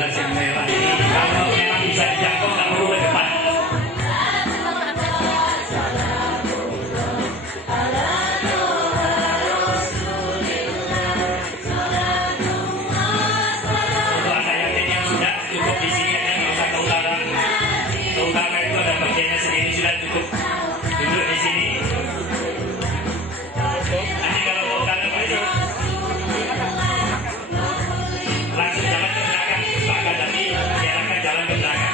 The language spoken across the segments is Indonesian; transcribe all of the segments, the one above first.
jelas yang merah ini kalau memang bisa dijangkau nggak perlu ke depan. Untuk anda yang sudah cukup di sini aja, nggak usah ke utara. Ke utara itu ada bagiannya sendiri, sudah cukup duduk di sini. Nanti kalau mau kangen itu langsung jalan ke belakang, bahkan nanti silakan jalan ke belakang.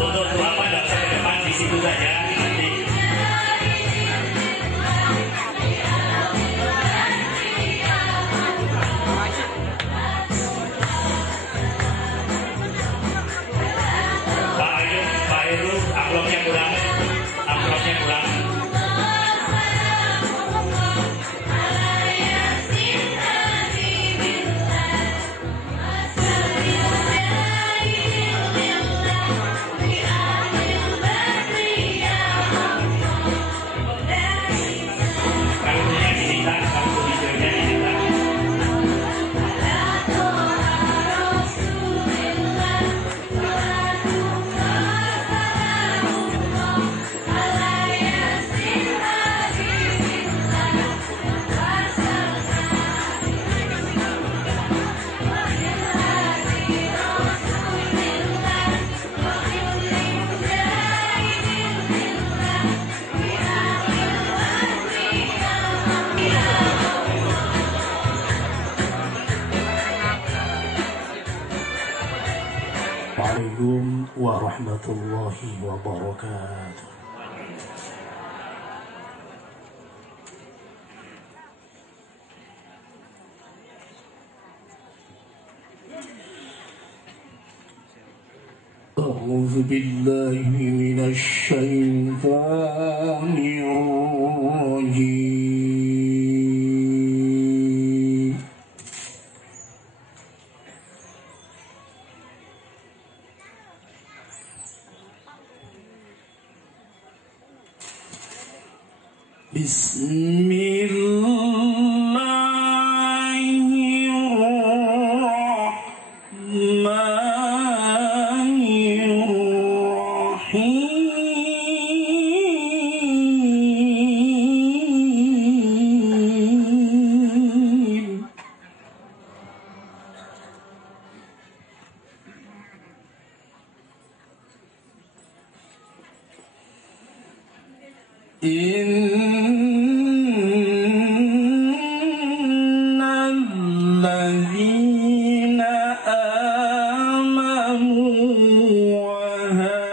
Untuk apa tidak usah ke depan, di situ saja nanti. Pak Heru, amplopnya kurang, amplopnya kurang. Kartunya disita, kartu hijaunya disita. Waalaikumsalam warahmatullahi wabarakatuh. أعوذ بالله من الشيطان الرجيم. بسم الله الرحمن الرحيم. إن الذين آمنوا وهاجروا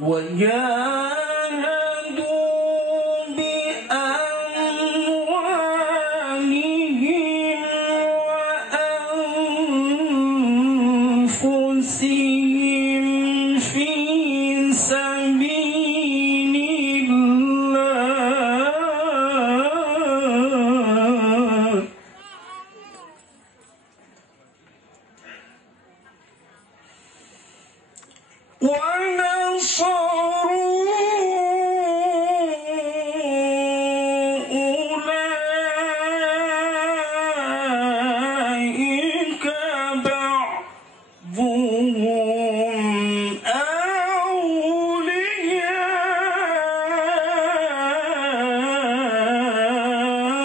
وجاهدوا بأموالهم وأنفسهم في سبيل الله أولئك بعضهم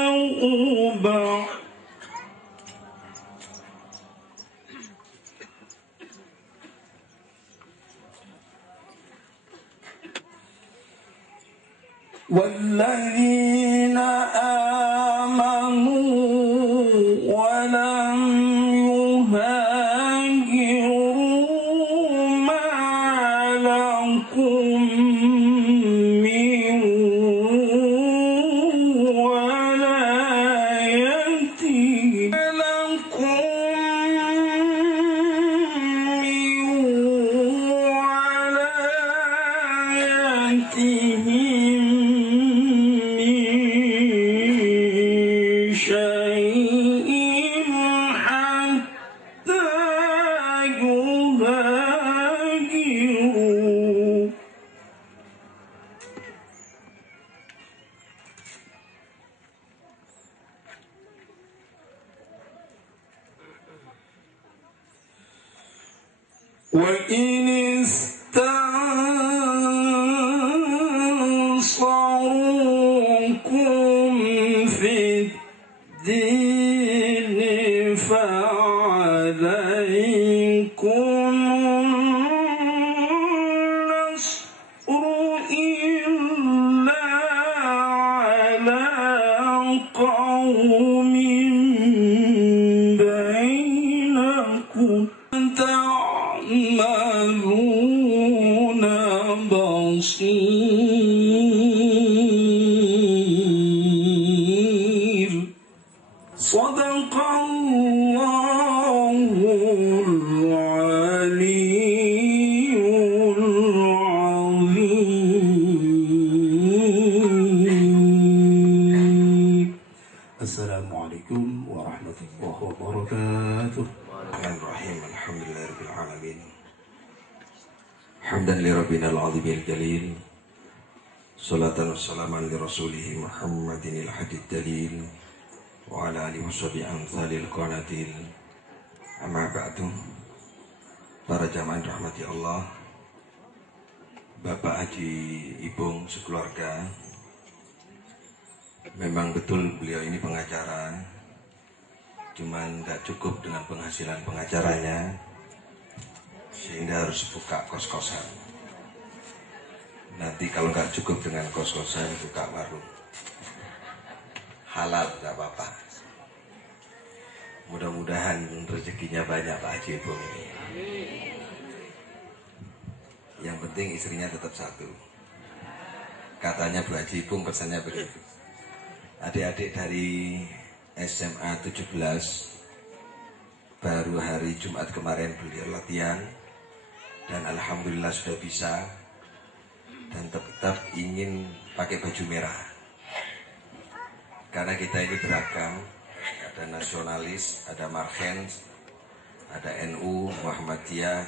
أولياء بعض. والذين آمنوا ولم يهاجروا ما لكم من ولايتهم وإن استنصروكم في الدين فعليكم النصر إلا على قوم بينكم تعملون بصير صدق الله العلي العظيم. السلام عليكم ورحمة الله وبركاته. Bismillahirrahmanirrahim. Alhamdulillahirabbil alamin. Hamdan li rabbina al-azimil jalil. Salatan wassalaman li rasulih Muhammadinil hadid dalil wa ala alihi washabihi amsalil qanatil. Amma ba'du. Para jamaah rahmati Allah, Bapak Haji Ibung sekeluarga, memang betul beliau ini pengacara, cuman gak cukup dengan penghasilan pengacaranya, sehingga harus buka kos-kosan. Nanti kalau gak cukup dengan kos-kosan, buka warung halal, gak apa-apa. Mudah-mudahan rezekinya banyak Pak Haji Ibung ini. Yang penting istrinya tetap satu. Katanya Bu Haji Ibung pesannya begitu. Adik-adik dari SMA 17 baru hari Jumat kemarin beliau latihan dan alhamdulillah sudah bisa, dan tetap ingin pakai baju merah karena kita ini beragam, ada nasionalis, ada Marhens, ada NU, Muhammadiyah,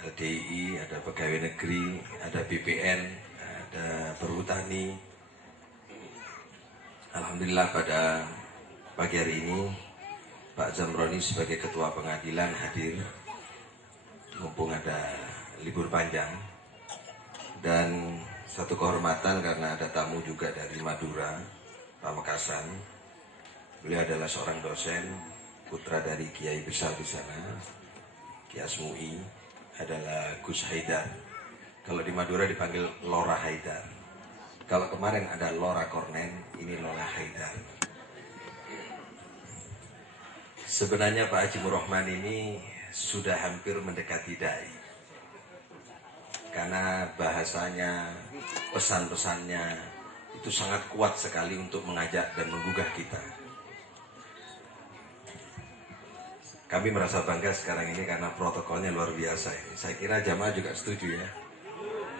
LDI, ada pegawai negeri, ada BPN, ada perhutani. Alhamdulillah pada pagi hari ini Pak Zamroni sebagai ketua pengadilan hadir, mumpung ada libur panjang, dan satu kehormatan karena ada tamu juga dari Madura, Pamekasan. Beliau adalah seorang dosen, putra dari kiai besar di sana, Ki Asmui, adalah Gus Haidar. Kalau di Madura dipanggil Lora Haidar. Kalau kemarin ada Lora Kornen, ini Lora Haidar. Sebenarnya Pak Haji Murrahman ini sudah hampir mendekati dai, karena bahasanya, pesan-pesannya itu sangat kuat sekali untuk mengajak dan menggugah kita. Kami merasa bangga sekarang ini karena protokolnya luar biasa ini. Saya kira jamaah juga setuju ya.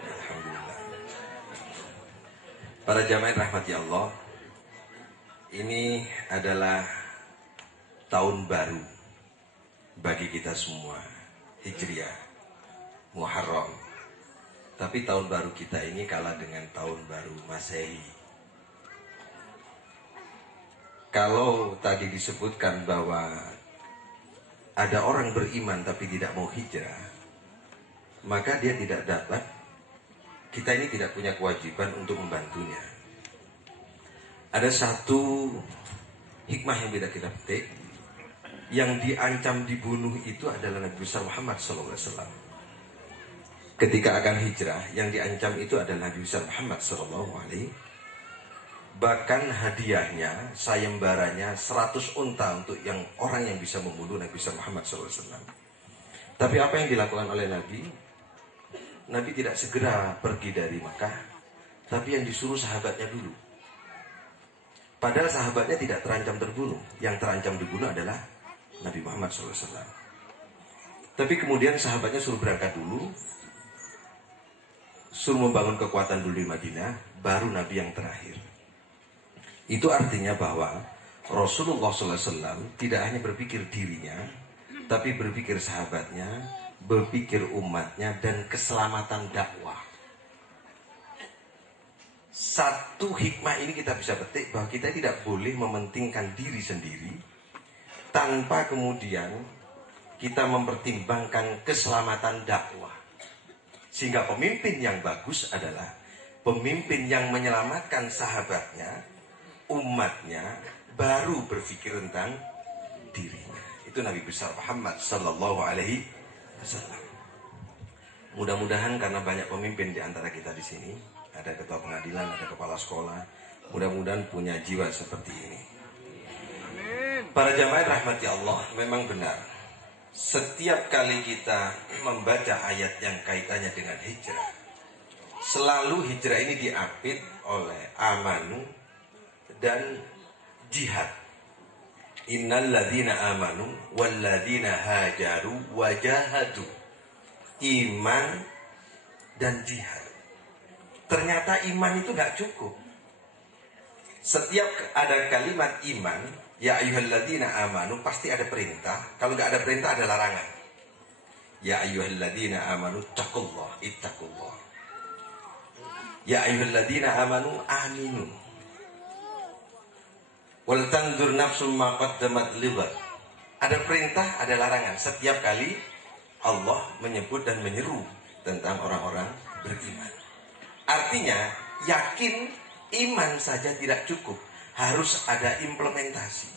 Alhamdulillah. Para jamaah rahmati Allah, ini adalah tahun baru bagi kita semua, Hijriah, Muharram. Tapi tahun baru kita ini kalah dengan tahun baru Masehi. Kalau tadi disebutkan bahwa ada orang beriman tapi tidak mau hijrah, maka dia tidak dapat, kita ini tidak punya kewajiban untuk membantunya. Ada satu hikmah yang tidak kita petik. Yang diancam dibunuh itu adalah Nabi besar Muhammad SAW. ketika akan hijrah, yang diancam itu adalah Nabi besar Muhammad sallallahu alaihi. Bahkan hadiahnya, sayembaranya 100 unta untuk orang yang bisa membunuh Nabi besar Muhammad sallallahu alaihi wasallam. Tapi apa yang dilakukan oleh Nabi? Nabi tidak segera pergi dari Makkah, tapi yang disuruh sahabatnya dulu. Padahal sahabatnya tidak terancam terbunuh. Yang terancam dibunuh adalah Nabi Muhammad SAW. Tapi kemudian sahabatnya suruh berangkat dulu, suruh membangun kekuatan dulu di Madinah, baru Nabi yang terakhir. Itu artinya bahwa Rasulullah SAW tidak hanya berpikir dirinya, tapi berpikir sahabatnya, berpikir umatnya, dan keselamatan dakwah. Satu hikmah ini kita bisa petik bahwa kita tidak boleh mementingkan diri sendiri tanpa kemudian kita mempertimbangkan keselamatan dakwah. Sehingga pemimpin yang bagus adalah pemimpin yang menyelamatkan sahabatnya, umatnya, baru berpikir tentang dirinya. Itu Nabi besar Muhammad sallallahu alaihi wasallam. Mudah-mudahan karena banyak pemimpin di antara kita di sini, ada ketua pengadilan, ada kepala sekolah, mudah-mudahan punya jiwa seperti ini. Para jamaah rahmati Allah, memang benar. Setiap kali kita membaca ayat yang kaitannya dengan hijrah, selalu hijrah ini diapit oleh amanu dan jihad. Innal ladzina amanu wal ladzina hajaru wajahadu. Iman dan jihad. Ternyata iman itu gak cukup. Setiap ada kalimat iman, ya ayyuhalladzina amanu, pasti ada perintah. Kalau gak ada perintah ada larangan. Ya ayyuhalladzina amanu taqullah, ittaqullah. Ya ayyuhalladzina amanu aminu. Wal tanzur nafsum ma qaddamat lighad. Ada perintah, ada larangan. Setiap kali Allah menyebut dan menyeru tentang orang-orang beriman. Artinya, yakin iman saja tidak cukup. Harus ada implementasi.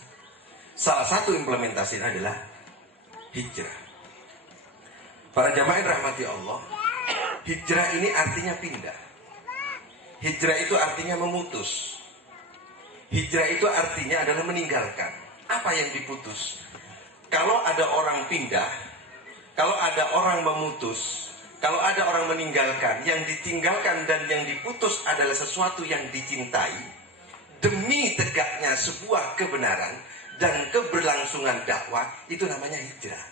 Salah satu implementasi adalah hijrah. Para jamaah rahmati Allah, hijrah ini artinya pindah. Hijrah itu artinya memutus. Hijrah itu artinya adalah meninggalkan. Apa yang diputus? Kalau ada orang pindah, kalau ada orang memutus, kalau ada orang meninggalkan, yang ditinggalkan dan yang diputus adalah sesuatu yang dicintai, demi tegaknya sebuah kebenaran dan keberlangsungan dakwah, itu namanya hijrah.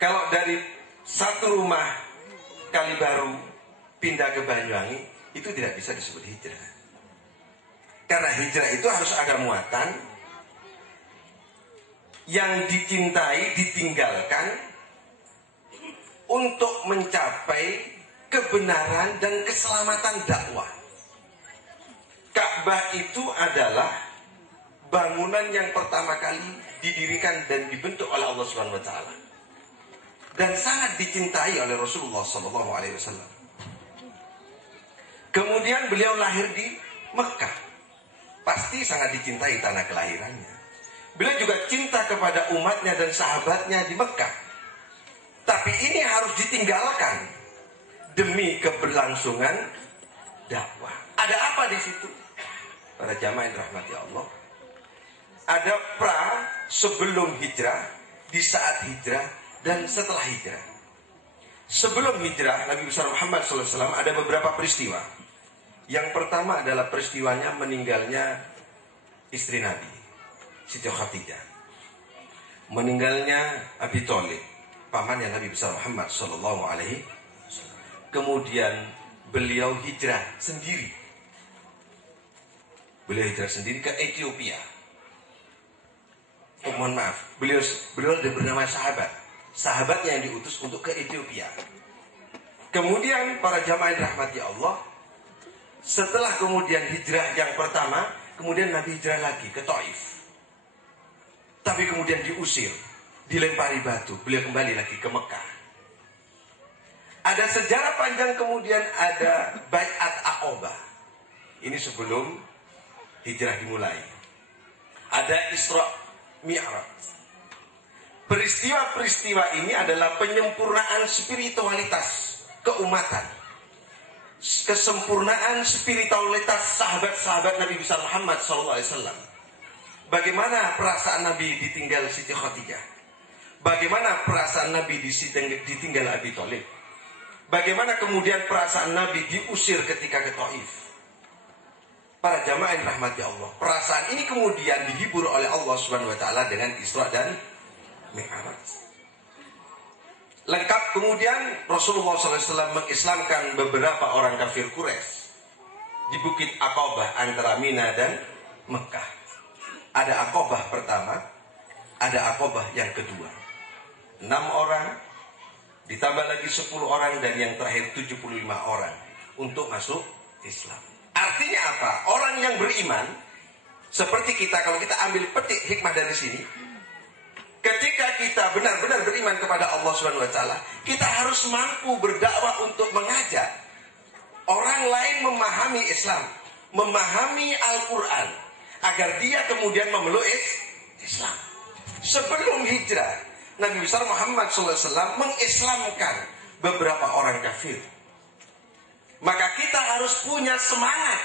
Kalau dari satu rumah Kalibaru pindah ke Banyuwangi, itu tidak bisa disebut hijrah. Karena hijrah itu harus ada muatan yang dicintai, ditinggalkan untuk mencapai kebenaran dan keselamatan dakwah. Ka'bah itu adalah bangunan yang pertama kali didirikan dan dibentuk oleh Allah Subhanahu wa taala. Dan sangat dicintai oleh Rasulullah sallallahu alaihi wasallam. Kemudian beliau lahir di Mekah. Pasti sangat dicintai tanah kelahirannya. Beliau juga cinta kepada umatnya dan sahabatnya di Mekah. Tapi ini harus ditinggalkan demi keberlangsungan dakwah. Ada apa di situ? Para jamaah yang dirahmati Allah, ada pra sebelum hijrah, di saat hijrah, dan setelah hijrah. Sebelum hijrah, Nabi besar Muhammad SAW ada beberapa peristiwa. Yang pertama adalah peristiwanya meninggalnya istri Nabi, Siti Khadijah. Meninggalnya Abi Thalib, pamannya Nabi besar Muhammad sallallahu alaihi wasallam. Kemudian beliau hijrah sendiri. Beliau hijrah sendiri ke Ethiopia. Mohon maaf, beliau ada bernama sahabat. Sahabatnya yang diutus untuk ke Ethiopia. Kemudian para jamaah rahmati Allah, setelah kemudian hijrah yang pertama, kemudian Nabi hijrah lagi ke Taif. Tapi kemudian diusir, dilempari batu, beliau kembali lagi ke Mekah. Ada sejarah panjang, kemudian ada Bai'at Aqabah. Ini sebelum hijrah dimulai. Ada Isra Mi'raj. Peristiwa-peristiwa ini adalah penyempurnaan spiritualitas keumatan, kesempurnaan spiritualitas sahabat-sahabat Nabi besar Muhammad SAW. Bagaimana perasaan Nabi ditinggal Siti Khadijah? Bagaimana perasaan Nabi ditinggal Abi Thalib? Bagaimana kemudian perasaan Nabi diusir ketika ke Taif? Para jamaah yang rahmati Allah, perasaan ini kemudian dihibur oleh Allah Subhanahu wa taala dengan Isra dan Mi'raj. Lengkap kemudian Rasulullah SAW mengislamkan beberapa orang kafir Quraisy di Bukit Aqabah antara Mina dan Mekah. Ada Aqabah pertama, ada Aqabah yang kedua. 6 orang, ditambah lagi 10 orang, dan yang terakhir 75 orang untuk masuk Islam. Artinya apa? Orang yang beriman, seperti kita, kalau kita ambil petik hikmah dari sini, ketika kita benar-benar beriman kepada Allah Subhanahu wa taala, kita harus mampu berdakwah untuk mengajak orang lain memahami Islam, memahami Al-Quran, agar dia kemudian memeluk Islam. Sebelum hijrah, Nabi besar Muhammad SAW mengislamkan beberapa orang kafir. Maka kita harus punya semangat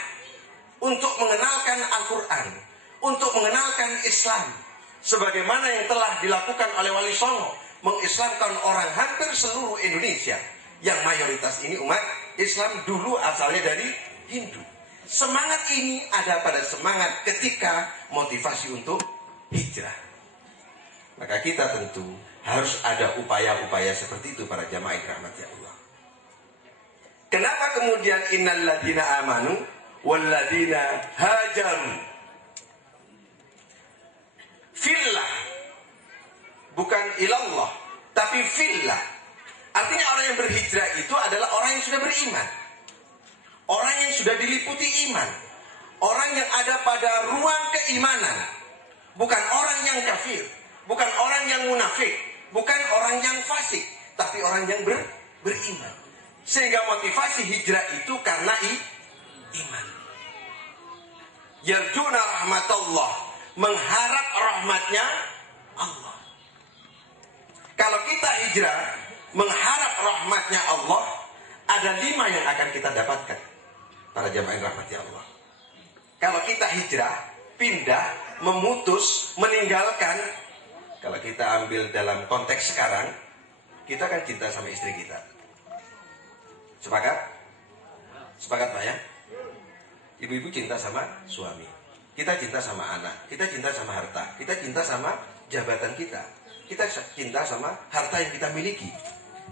untuk mengenalkan Al-Quran, untuk mengenalkan Islam, sebagaimana yang telah dilakukan oleh Wali Songo, mengislamkan orang hampir seluruh Indonesia, yang mayoritas ini umat Islam dulu asalnya dari Hindu. Semangat ini ada pada semangat ketika motivasi untuk hijrah. Maka kita tentu harus ada upaya-upaya seperti itu para jamaah rahmati Allah. Kenapa kemudian innal ladina amanu wal ladina hajaru fillah, bukan ilallah tapi fillah. Artinya orang yang berhijrah itu adalah orang yang sudah beriman, orang yang sudah diliputi iman, orang yang ada pada ruang keimanan, bukan orang yang kafir, bukan orang yang munafik, bukan orang yang fasik, tapi orang yang beriman. Sehingga motivasi hijrah itu karena iman. Yarjuna rahmatullah, mengharap rahmatnya Allah. Kalau kita hijrah mengharap rahmatnya Allah, ada 5 yang akan kita dapatkan para jamaah yang rahmati Allah. Kalau kita hijrah, pindah, memutus, meninggalkan, kalau kita ambil dalam konteks sekarang, kita kan cinta sama istri kita. Sepakat? Sepakat Pak ya? Ibu-ibu cinta sama suami, kita cinta sama anak, kita cinta sama harta, kita cinta sama jabatan kita, kita cinta sama harta yang kita miliki.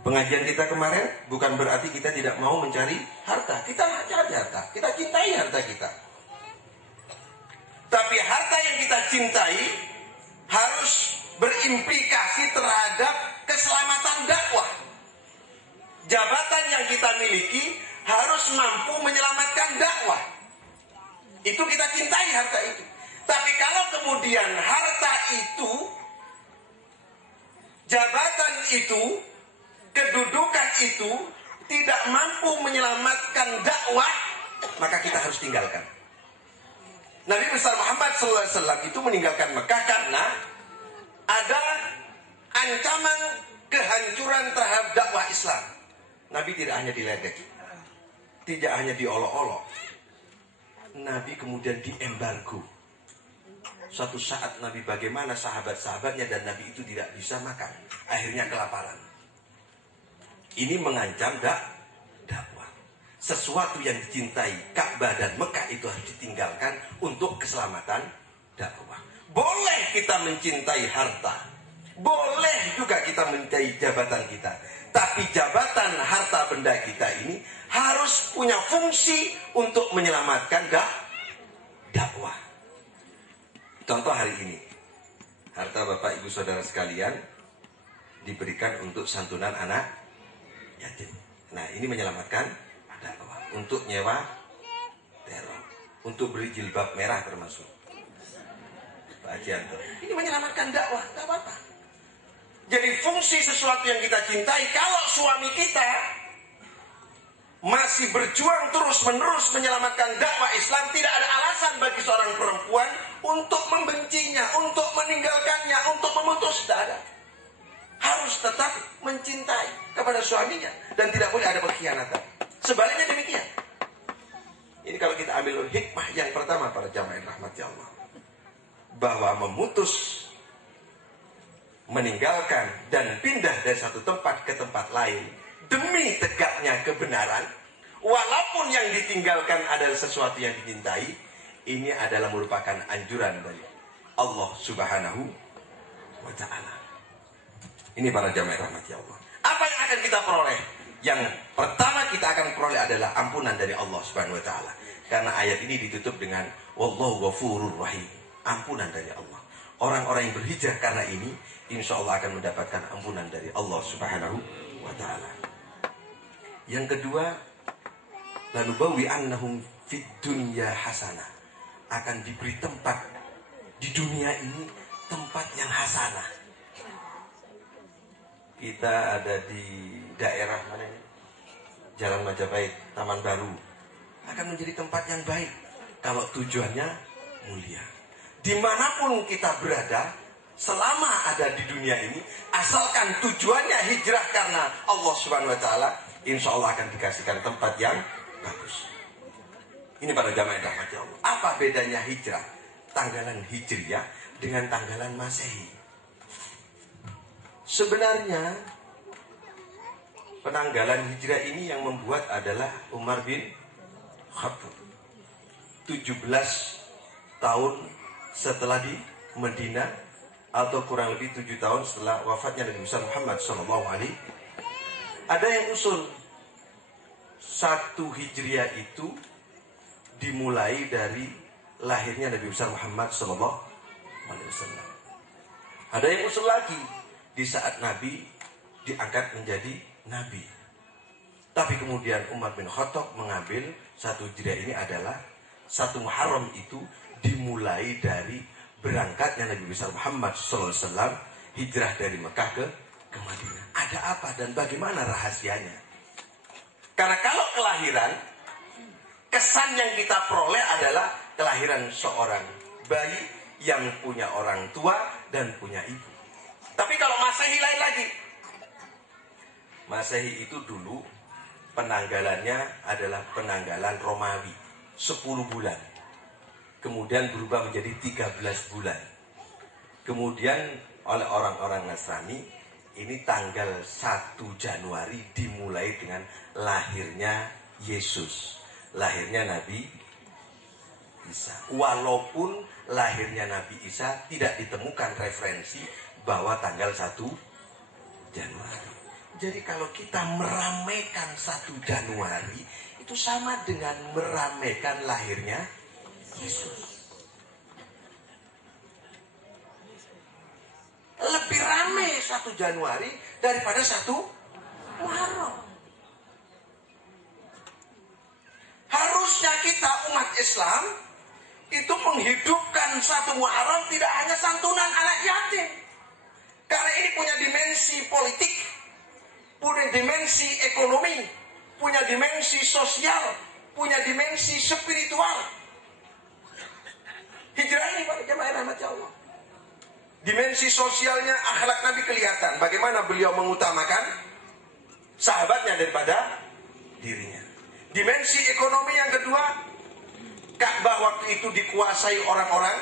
Pengajian kita kemarin bukan berarti kita tidak mau mencari harta. Kita cari harta, kita cintai harta kita. Tapi harta yang kita cintai harus berimplikasi terhadap keselamatan dakwah. Jabatan yang kita miliki harus mampu menyelamatkan dakwah. Itu kita cintai harta itu. Tapi kalau kemudian harta itu, jabatan itu, kedudukan itu tidak mampu menyelamatkan dakwah, maka kita harus tinggalkan. Nabi besar Muhammad SAW itu meninggalkan Mekah karena ada ancaman kehancuran terhadap dakwah Islam. Nabi tidak hanya diledek, tidak hanya diolok-olok, Nabi kemudian diembargo. Suatu saat Nabi bagaimana sahabat-sahabatnya dan Nabi itu tidak bisa makan, akhirnya kelaparan. Ini mengancam dakwah. Sesuatu yang dicintai, Ka'bah dan Mekah itu harus ditinggalkan untuk keselamatan dakwah. Boleh kita mencintai harta, boleh juga kita mencintai jabatan kita, tapi jabatan harta benda kita ini harus punya fungsi untuk menyelamatkan dakwah. Contoh hari ini, harta Bapak Ibu Saudara sekalian diberikan untuk santunan anak yatim. Nah, ini menyelamatkan dakwah. Untuk nyewa teror, untuk beli jilbab merah termasuk Pak Ajianto. Ini menyelamatkan dakwah, tak apa-apa. Jadi fungsi sesuatu yang kita cintai, kalau suami kita masih berjuang terus-menerus menyelamatkan dakwah Islam, tidak ada alasan bagi seorang perempuan untuk membencinya, untuk meninggalkannya, untuk memutus. Tidak ada. harus tetap mencintai kepada suaminya dan tidak boleh ada pengkhianatan. Sebaliknya demikian. Ini kalau kita ambil hikmah yang pertama para jamaah rahmati Allah, bahwa memutus, meninggalkan dan pindah dari satu tempat ke tempat lain demi tegaknya kebenaran, walaupun yang ditinggalkan adalah sesuatu yang dicintai, ini adalah merupakan anjuran dari Allah Subhanahu wa ta'ala. Ini para jamaah rahmati Allah. Apa yang akan kita peroleh? Yang pertama kita akan peroleh adalah ampunan dari Allah Subhanahu wa ta'ala. Karena ayat ini ditutup dengan wallahu ghafurur rahim. Ampunan dari Allah. Orang-orang yang berhijrah karena ini, insya Allah akan mendapatkan ampunan dari Allah Subhanahu wa ta'ala. Yang kedua, lanubawi annahum fid dunya hasanah. Akan diberi tempat di dunia ini, tempat yang hasanah. Kita ada di daerah mana ini? Jalan Majapahit, Taman Baru. Akan menjadi tempat yang baik kalau tujuannya mulia. Dimanapun kita berada, selama ada di dunia ini, asalkan tujuannya hijrah karena Allah Subhanahu wa ta'ala, insya Allah akan dikasihkan tempat yang bagus. Ini para jamaah rahmati Allah. Apa bedanya hijrah tanggalan hijriyah dengan tanggalan masehi? Sebenarnya penanggalan hijrah ini yang membuat adalah Umar bin Khattab. 17 tahun setelah di Madinah, atau kurang lebih 7 tahun setelah wafatnya Nabi Muhammad SAW. Ada yang usul satu hijriah itu dimulai dari lahirnya Nabi Muhammad SAW. Ada yang usul lagi di saat Nabi diangkat menjadi Nabi. Tapi kemudian Umar bin Khattab mengambil satu hijriah ini adalah satu Muharram itu dimulai dari berangkatnya Nabi Muhammad SAW hijrah dari Mekah ke Madinah. Ada apa dan bagaimana rahasianya? Karena kalau kelahiran, kesan yang kita peroleh adalah kelahiran seorang bayi yang punya orang tua dan punya ibu. Tapi kalau Masehi lain lagi. Masehi itu dulu penanggalannya adalah penanggalan Romawi, 10 bulan. Kemudian berubah menjadi 13 bulan. Kemudian oleh orang-orang Nasrani, ini tanggal 1 Januari dimulai dengan lahirnya Yesus. Lahirnya Nabi Isa. Walaupun lahirnya Nabi Isa tidak ditemukan referensi bahwa tanggal 1 Januari. Jadi kalau kita meramaikan 1 Januari, itu sama dengan meramaikan lahirnya Yesus. Lebih ramai 1 Januari daripada 1 Muharram. Harusnya kita umat Islam itu menghidupkan 1 Muharram tidak hanya santunan anak yatim. Karena ini punya dimensi politik, punya dimensi ekonomi, punya dimensi sosial, punya dimensi spiritual. Hijrah ini pada jemaah rahmat Allah. Dimensi sosialnya akhlak Nabi kelihatan. Bagaimana beliau mengutamakan sahabatnya daripada dirinya. Dimensi ekonomi yang kedua, Ka'bah waktu itu dikuasai orang-orang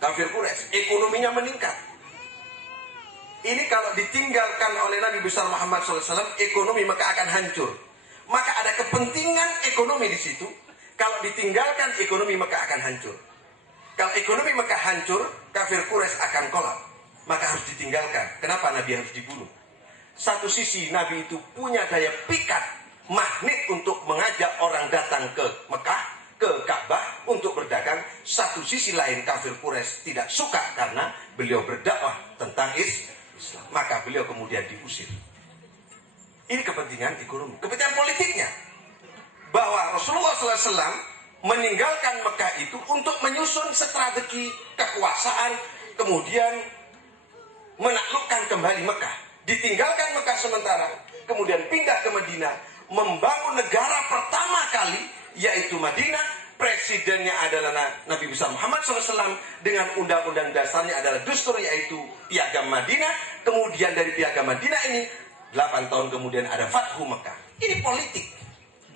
kafir Quraisy. Ekonominya meningkat. Ini kalau ditinggalkan oleh Nabi besar Muhammad SAW, ekonomi maka akan hancur. Maka ada kepentingan ekonomi di situ. Kalau ditinggalkan ekonomi maka akan hancur. Kalau ekonomi maka hancur, kafir Quraisy akan kolap. Maka harus ditinggalkan. Kenapa Nabi harus dibunuh? Satu sisi Nabi itu punya daya pikat, magnet untuk mengajak orang datang ke Mekah, ke Ka'bah untuk berdagang. Satu sisi lain kafir Quraisy tidak suka karena beliau berdakwah tentang Islam. Maka beliau kemudian diusir. Ini kepentingan ekonomi. Kepentingan politiknya, bahwa Rasulullah SAW meninggalkan Mekah itu untuk menyusun strategi kekuasaan, kemudian menaklukkan kembali Mekah. Ditinggalkan Mekah sementara, kemudian pindah ke Madinah, membangun negara pertama kali, yaitu Madinah. presidennya adalah Nabi besar Muhammad SAW, dengan undang-undang dasarnya adalah Dustur, yaitu Piagam Madinah. Kemudian dari Piagam Madinah ini 8 tahun kemudian ada Fathu Mekah. Ini politik,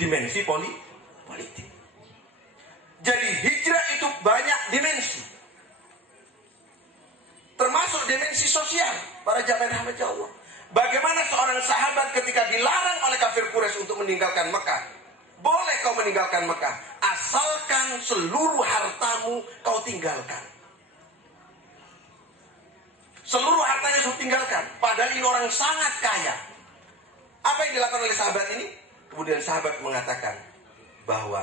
dimensi politik. Jadi hijrah itu banyak dimensi, termasuk dimensi sosial. Para jamaah rahmat Allah, bagaimana seorang sahabat ketika dilarang oleh kafir Quraisy untuk meninggalkan Mekah. Boleh kau meninggalkan Mekah, asalkan seluruh hartamu kau tinggalkan. Seluruh hartanya sudah tinggalkan. Padahal ini orang sangat kaya. Apa yang dilakukan oleh sahabat ini? Kemudian sahabat mengatakan bahwa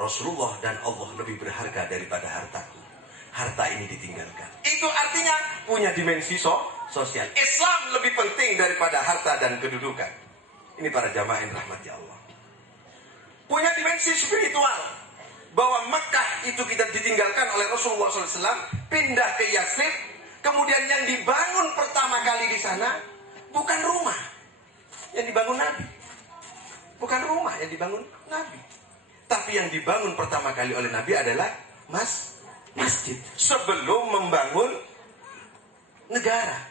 Rasulullah dan Allah lebih berharga daripada hartaku. Harta ini ditinggalkan. Itu artinya punya dimensi sosial. Islam lebih penting daripada harta dan kedudukan. Ini para jamaah yang rahmati Allah. Punya dimensi spiritual, bahwa Mekah itu kita ditinggalkan oleh Rasulullah SAW, pindah ke Yathrib. Kemudian yang dibangun pertama kali di sana bukan rumah yang dibangun Nabi, bukan rumah yang dibangun Nabi, tapi yang dibangun pertama kali oleh Nabi adalah masjid. Sebelum membangun negara,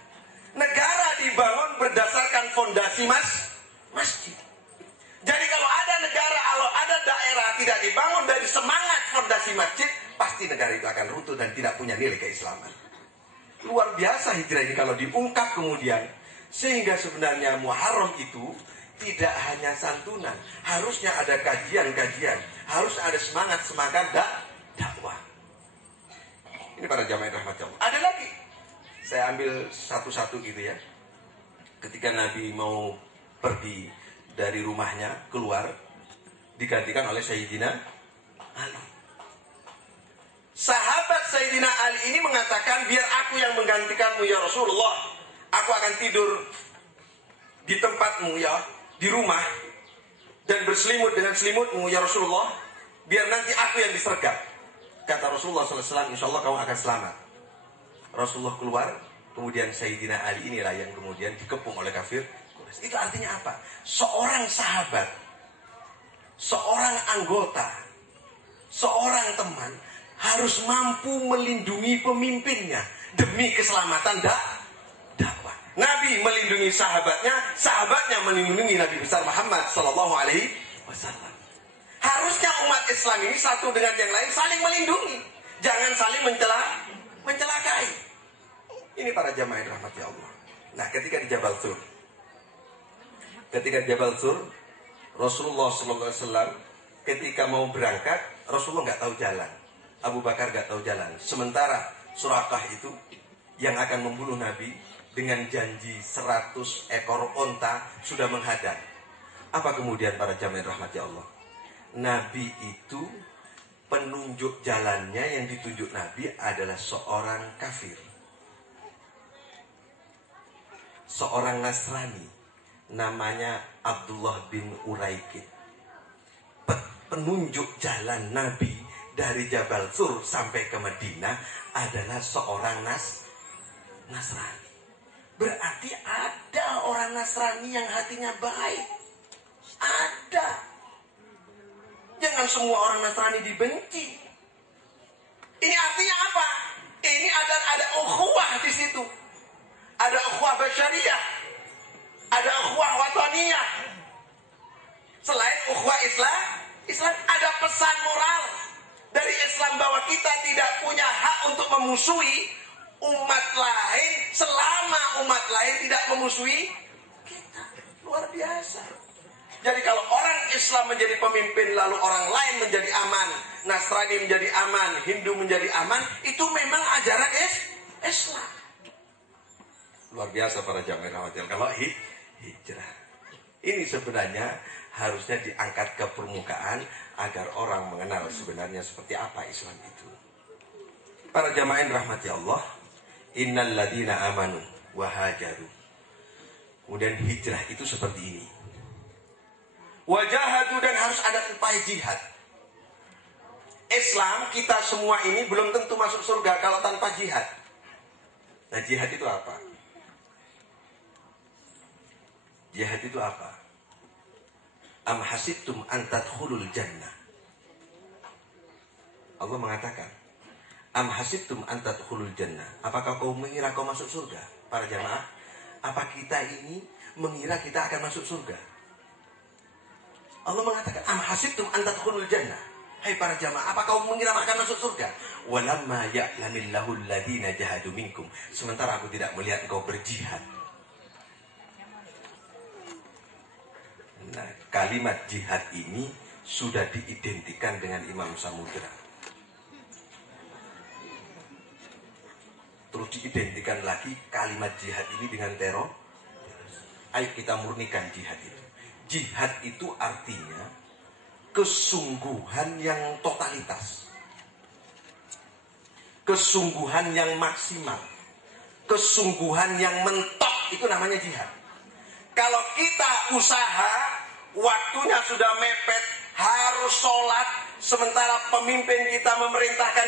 negara dibangun berdasarkan fondasi masjid. Jadi kalau ada negara, kalau ada daerah tidak dibangun dari semangat fondasi masjid, pasti negara itu akan runtuh dan tidak punya nilai keislaman. Luar biasa hijrah ini kalau diungkap kemudian. Sehingga sebenarnya Muharram itu tidak hanya santunan, harusnya ada kajian-kajian, harus ada semangat dakwah. Ini para jamaah rahmat Allah. Ada lagi, saya ambil satu-satu gitu ya. Ketika Nabi mau pergi dari rumahnya keluar, digantikan oleh Sayyidina Ali. Sahabat Sayyidina Ali ini mengatakan, biar aku yang menggantikanmu ya Rasulullah. Aku akan tidur di tempatmu ya, di rumah, dan berselimut dengan selimutmu ya Rasulullah. Biar nanti aku yang disergap. Kata Rasulullah SAW, insya Allah kamu akan selamat. Rasulullah keluar, kemudian Sayyidina Ali inilah yang kemudian dikepung oleh kafir. Itu artinya apa? Seorang sahabat, seorang anggota, seorang teman harus mampu melindungi pemimpinnya demi keselamatan dakwah. Nabi melindungi sahabatnya, sahabatnya melindungi Nabi besar Muhammad Sallallahu Alaihi Wasallam. Harusnya umat Islam ini satu dengan yang lain saling melindungi, jangan saling mencelakai. Ini para jamaah rahmati Allah. Nah, ketika di Jabal Sur, Rasulullah SAW ketika mau berangkat, Rasulullah nggak tahu jalan, Abu Bakar nggak tahu jalan. Sementara Surakah itu yang akan membunuh Nabi dengan janji 100 ekor onta sudah menghadang. Apa kemudian para jamaah rahmati Allah? Nabi itu penunjuk jalannya, yang ditunjuk Nabi adalah seorang kafir, seorang Nasrani, namanya Abdullah bin Uraikid. Penunjuk jalan Nabi dari Jabal Sur sampai ke Madinah adalah seorang Nasrani. Berarti ada orang Nasrani yang hatinya baik. Ada. Jangan semua orang Nasrani dibenci. Ini artinya apa? Ini ada ukhuwah di situ. Ada ukhuwah basyariyah, ada ukhuwah wataniyah. Selain ukhuwah Islam ada pesan moral dari Islam bahwa kita tidak punya hak untuk memusuhi umat lain selama umat lain tidak memusuhi kita. Luar biasa. Jadi kalau orang Islam menjadi pemimpin lalu orang lain menjadi aman, Nasrani menjadi aman, Hindu menjadi aman, itu memang ajaran Islam. Luar biasa para jamaah rahmatillah. Kalau hijrah ini sebenarnya harusnya diangkat ke permukaan agar orang mengenal sebenarnya seperti apa Islam itu. Para jamaah rahmati Allah, innal ladina amanu wa hajaru. Kemudian hijrah itu seperti ini. Wajahadu, dan harus ada upaya jihad. Islam kita semua ini belum tentu masuk surga kalau tanpa jihad. Nah, jihad itu apa? Jihad itu apa? Am hasibtum an tadkhulul jannah Allah mengatakan, am hasibtum an tadkhulul jannah. Apakah kau mengira kau masuk surga? Para jamaah, apa kita ini mengira kita akan masuk surga? Allah mengatakan, am hasibtum an tadkhulul jannah. Hai para jamaah, apa kau mengira akan masuk surga? Walamma ya'lamillahu alladhina jahadu minkum. Sementara aku tidak melihat engkau berjihad. Nah, kalimat jihad ini sudah diidentikan dengan Imam Samudra. Terus diidentikan lagi kalimat jihad ini dengan teror. Ayo kita murnikan jihad itu. Jihad itu artinya kesungguhan yang totalitas, kesungguhan yang maksimal, kesungguhan yang mentok, itu namanya jihad. Kalau kita usaha, waktunya sudah mepet, harus sholat, sementara pemimpin kita memerintahkan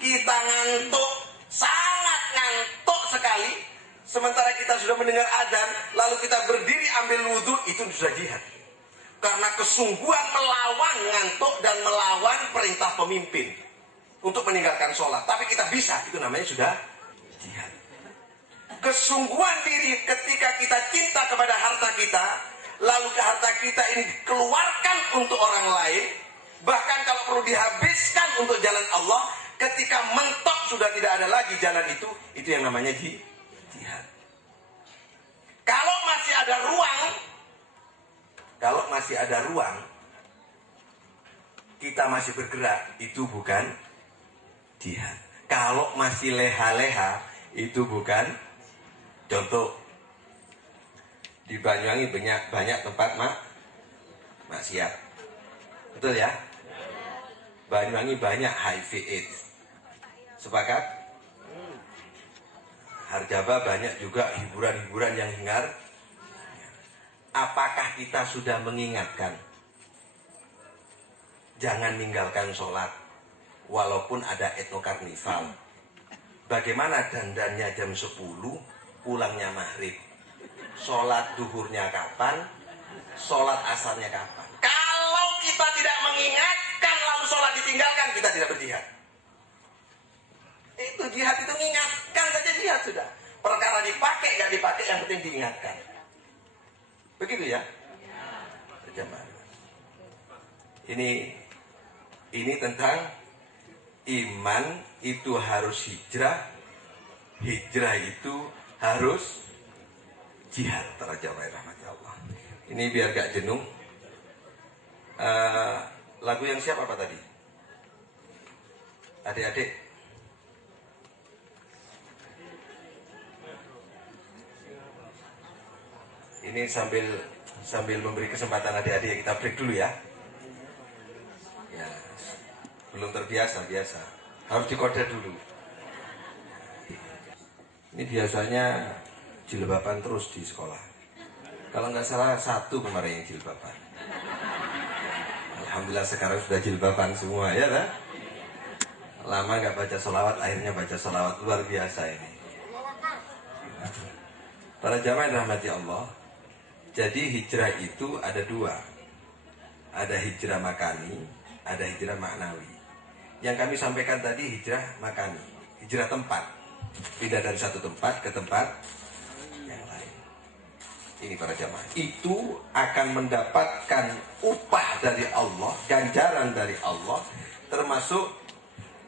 kita ngantuk, sangat ngantuk sekali, sementara kita sudah mendengar azan, lalu kita berdiri ambil wudhu, itu sudah jihad. Karena kesungguhan melawan ngantuk dan melawan perintah pemimpin untuk meninggalkan sholat. Tapi kita bisa, itu namanya sudah jihad. Kesungguhan diri ketika kita cinta kepada harta kita, lalu harta kita ini dikeluarkan untuk orang lain, bahkan kalau perlu dihabiskan untuk jalan Allah, ketika mentok sudah tidak ada lagi jalan itu yang namanya jihad. Kalau masih ada ruang, kita masih bergerak, itu bukan jihad. Kalau masih leha-leha, itu bukan. Contoh, di Banyuwangi banyak tempat maksiat. Betul ya? Banyuwangi banyak HIV AIDS. Sepakat? Harjaba banyak juga hiburan-hiburan yang hingar. Apakah kita sudah mengingatkan? Jangan ninggalkan sholat, walaupun ada etnokarnival. Bagaimana dandannya jam 10, pulangnya maghrib. Sholat duhurnya kapan, sholat asarnya kapan. Kalau kita tidak mengingatkan lalu sholat ditinggalkan, kita tidak berjihad. Itu jihad, itu mengingatkan saja jihad sudah. Perkara dipakai gak dipakai, yang penting diingatkan. Begitu ya? Ini tentang iman itu harus hijrah, hijrah itu harus jihad. Para jamaah rahmati Allah. Ini biar gak jenuh. Lagu yang siap apa tadi? Adik-adik. Ini sambil memberi kesempatan adik-adik, kita break dulu ya. Ya, belum terbiasa, harus dikode dulu. Ini biasanya jilbaban terus di sekolah. Kalau nggak salah 1 kemarin yang jilbaban. Alhamdulillah sekarang sudah jilbaban semua ya kan? Lama nggak baca sholawat, akhirnya baca sholawat, luar biasa ini. Para jamaah yang rahmati Allah, jadi hijrah itu ada 2. Ada hijrah makani, ada hijrah maknawi. Yang kami sampaikan tadi hijrah makani, hijrah tempat, pindah dari satu tempat ke tempat yang lain. Ini para jamaah, itu akan mendapatkan upah dari Allah, ganjaran dari Allah, termasuk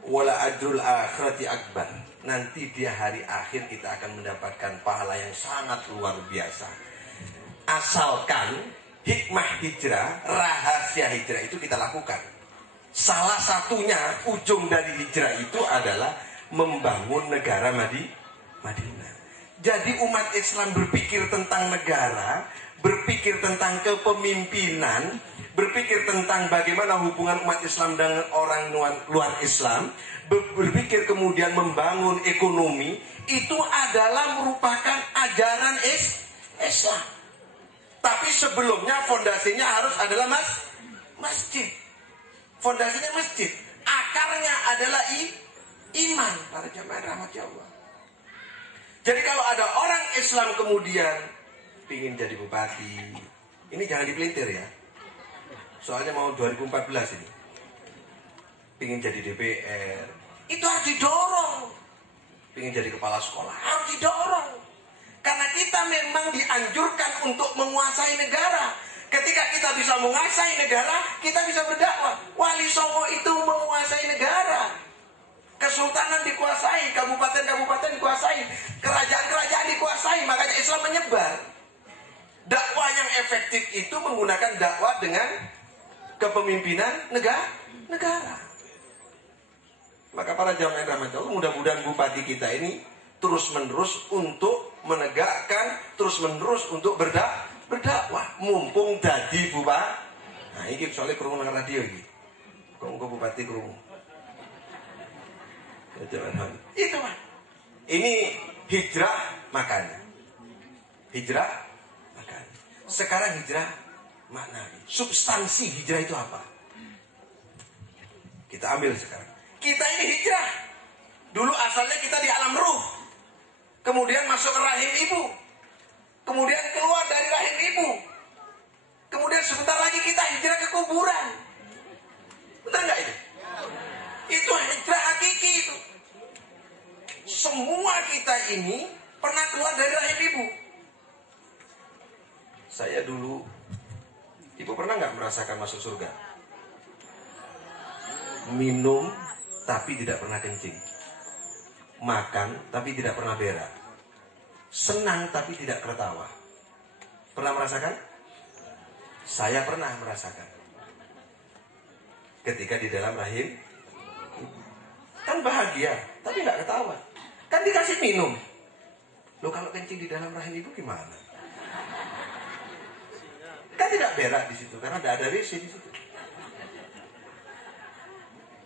wala ajrul akhirati akbar. Nanti di hari akhir kita akan mendapatkan pahala yang sangat luar biasa. Asalkan hikmah hijrah, rahasia hijrah itu kita lakukan. Salah satunya, ujung dari hijrah itu adalah membangun negara Madinah. Jadi umat Islam berpikir tentang negara, berpikir tentang kepemimpinan, berpikir tentang bagaimana hubungan umat Islam dengan orang luar Islam, berpikir kemudian membangun ekonomi, itu adalah merupakan ajaran Islam. Tapi sebelumnya fondasinya harus adalah masjid. Fondasinya masjid. Akarnya adalah iman. Para jamaah rahmati Allah. Jadi kalau ada orang Islam kemudian pingin jadi bupati, ini jangan dipelintir ya. Soalnya mau 2014 ini. ingin jadi DPR, itu harus didorong. Ingin jadi kepala sekolah, harus didorong. Karena kita memang dianjurkan untuk menguasai negara. Ketika kita bisa menguasai negara, kita bisa berdakwah. Wali Songo itu menguasai negara. Kesultanan dikuasai, kabupaten-kabupaten dikuasai, kerajaan-kerajaan dikuasai, makanya Islam menyebar. Dakwah yang efektif itu menggunakan dakwah dengan kepemimpinan negara. Maka para jamaah rahmat Allah, mudah-mudahan bupati kita ini terus-menerus untuk menegakkan, terus-menerus untuk berdakwah. Mumpung dadi bupati. Nah, ini soalnya kerungu dengan radio ini. Kok bupati kerungu? Ya, jangan. Itu mah. Ini hijrah makanya. Hijrah makanya. Sekarang hijrah maknawi. Substansi hijrah itu apa? Kita ambil sekarang. Kita ini hijrah. Dulu asalnya kita di alam ruh. Kemudian masuk ke rahim ibu. Kemudian keluar dari rahim ibu. Kemudian sebentar lagi kita hijrah ke kuburan. Betul nggak itu? Itu hijrah hakiki itu. Semua kita ini pernah keluar dari rahim ibu. Saya dulu, ibu pernah nggak merasakan masuk surga? Minum tapi tidak pernah kencing. Makan tapi tidak pernah berak. Senang tapi tidak tertawa. Pernah merasakan? Saya pernah merasakan. Ketika di dalam rahim, kan bahagia, tapi nggak ketawa. Kan dikasih minum. Loh, kalau kencing di dalam rahim ibu gimana? Kan tidak berak di situ, karena tidak ada WC di situ.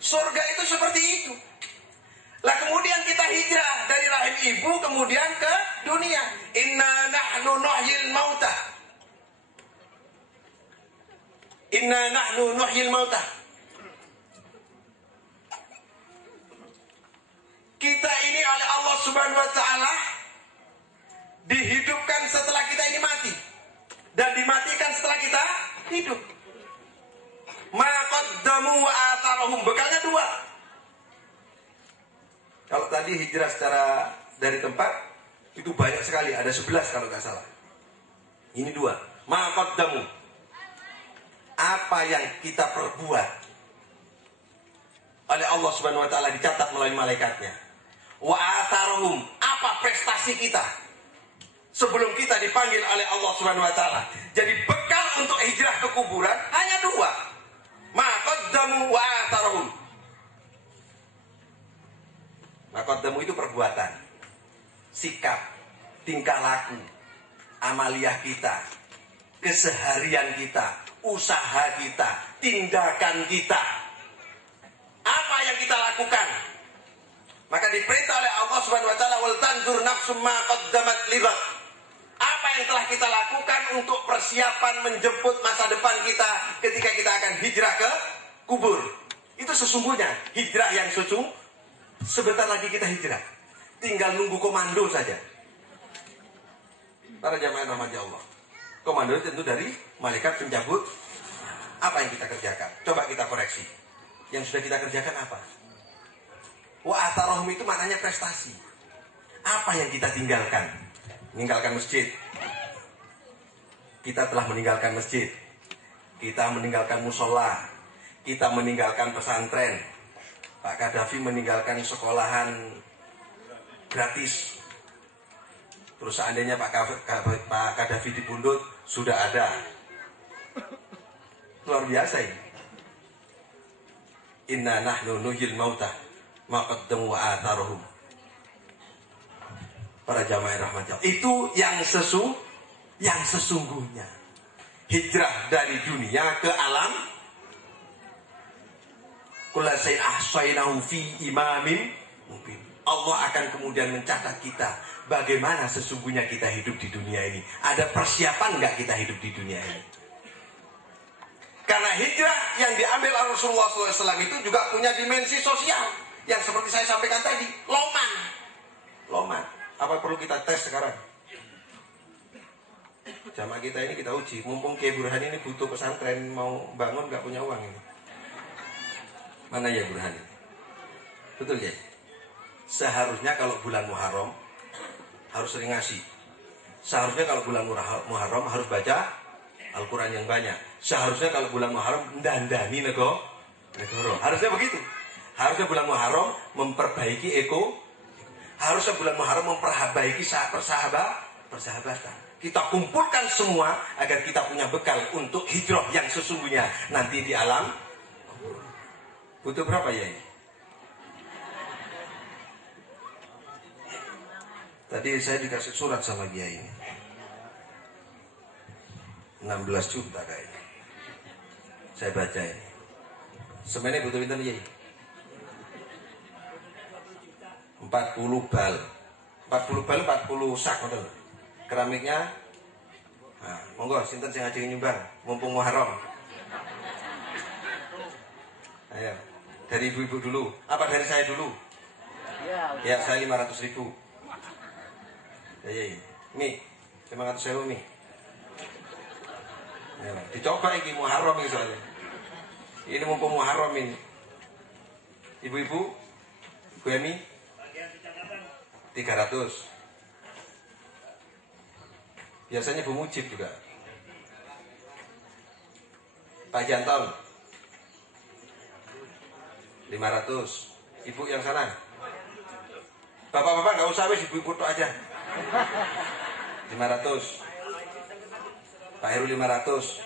Surga itu seperti itu. Lah kemudian kita hijrah dari rahim ibu kemudian ke dunia. Inna nahnu nuhyil mauta. Inna nahnu nuhyil mauta. Kita ini oleh Allah Subhanahu wa taala dihidupkan setelah kita ini mati dan dimatikan setelah kita hidup. Ma qaddamu wa atharahum, bekalnya dua. Kalau tadi hijrah secara dari tempat itu banyak sekali, ada 11 kalau nggak salah. Ini dua. Ma qaddamu, apa yang kita perbuat oleh Allah Subhanahu wa taala dicatat melalui malaikatnya. Wa atharahum, apa prestasi kita sebelum kita dipanggil oleh Allah Subhanahu wa taala. Jadi bekal untuk hijrah ke kuburan hanya dua. Ma qaddamu wa atharahum. Ma qaddamu itu perbuatan, sikap, tingkah laku, amaliyah kita, keseharian kita, usaha kita, tindakan kita. Apa yang kita lakukan? Maka diperintah oleh Allah Subhanahu wa taala, wal tanzur nafsum ma qaddamat lighad. Apa yang telah kita lakukan untuk persiapan menjemput masa depan kita ketika kita akan hijrah ke kubur. Itu sesungguhnya hijrah yang sebentar lagi kita hijrah. Tinggal nunggu komando saja. Para jamaah rahmatnya Allah. Komando tentu dari malaikat pencabut. Apa yang kita kerjakan? Coba kita koreksi. Yang sudah kita kerjakan apa? Wa atharahum itu maknanya prestasi. Apa yang kita tinggalkan? Meninggalkan masjid. Kita telah meninggalkan masjid. Kita meninggalkan musola. Kita meninggalkan pesantren. Pak Qaddafi meninggalkan sekolahan gratis. Terus seandainya Pak Qaddafi dipundut, sudah ada. Luar biasa ini. Inna nahnu nuhyil mauta ma qaddamu wa atharuhum. Para jamaah rahmatnya, itu yang sesungguhnya hijrah dari dunia ke alam. Kullu shay'in ahsaynahu fi imamin mubin. Allah akan kemudian mencatat kita bagaimana sesungguhnya kita hidup di dunia ini. Ada persiapan nggak kita hidup di dunia ini? Karena hijrah yang diambil oleh Rasulullah SAW itu juga punya dimensi sosial yang seperti saya sampaikan tadi, loman. Apa perlu kita tes sekarang? Jamaah kita ini kita uji. Mumpung Kiai Burhan ini butuh pesantren, mau bangun nggak punya uang ini. Mana ya Burhan? Betul ya? Seharusnya kalau bulan Muharram harus sering ngasih. Seharusnya kalau bulan Muharram harus baca Al-Quran yang banyak. Seharusnya kalau bulan Muharram dandani negoro. Harusnya begitu. Harusnya bulan Muharram memperbaiki harusnya bulan Muharram memperbaiki persahabatan. Kita kumpulkan semua agar kita punya bekal untuk hijrah yang sesungguhnya nanti di alam. Butuh berapa ya ini? Tadi saya dikasih surat sama dia ini 16 juta kayaknya. Saya baca ini. Sebenarnya butuh pinten ya? 40 bal. 40 bal 40 sak betul. Keramiknya. Nah, monggo sinten sing ngajeng nyumbang mumpung Muharram. Ayo. Dari ibu-ibu dulu. Apa dari saya dulu? Ya, saya 500.000. Ya, Mi, 500.000 Mi. Ya, dicoba ini Muharram ini soalnya. Ini mumpung Muharram ini. Ibu-ibu, Bu Emi, 300. Biasanya Bu Mujib juga. Pak Janton, 500. Ibu yang sana. Bapak-bapak nggak usah wis, ibu-ibu tok aja. 500. Pak Heru 500.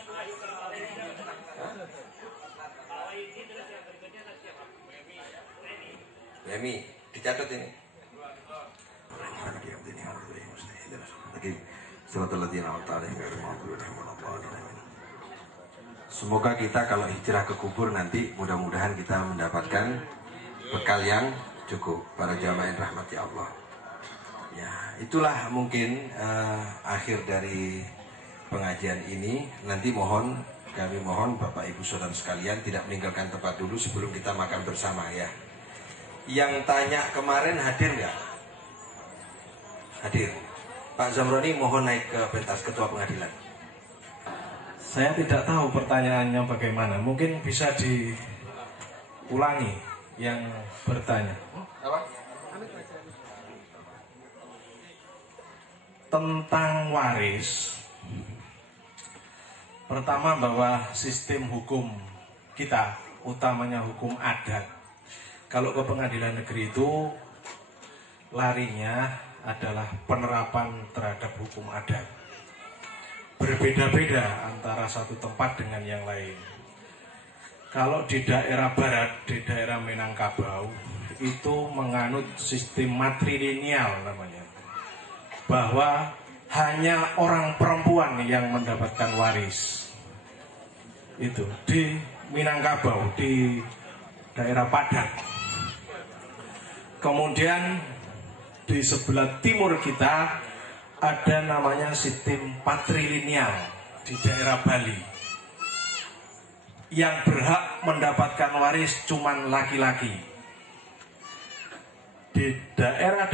Emi, dicatat ini. Semoga kita kalau hijrah ke kubur nanti mudah-mudahan kita mendapatkan bekal yang cukup. Para jamaah yang rahmati Allah. Ya, itulah mungkin akhir dari pengajian ini. Nanti kami mohon Bapak Ibu Saudara sekalian tidak meninggalkan tempat dulu sebelum kita makan bersama ya. Yang tanya kemarin hadir nggak? Hadir. Pak Zamroni mohon naik ke pentas ketua pengadilan. Saya tidak tahu pertanyaannya bagaimana. Mungkin bisa diulangi yang bertanya. Apa? Tentang waris. Pertama bahwa sistem hukum kita, utamanya hukum adat. Kalau ke pengadilan negeri itu larinya adalah penerapan terhadap hukum adat. Berbeda-beda antara satu tempat dengan yang lain. Kalau di daerah barat, di daerah Minangkabau, itu menganut sistem matrilineal namanya. Bahwa hanya orang perempuan yang mendapatkan waris. Itu di Minangkabau, di daerah Padang. Kemudian di sebelah timur kita ada namanya sistem patrilineal di daerah Bali. Yang berhak mendapatkan waris cuman laki-laki. Di daerah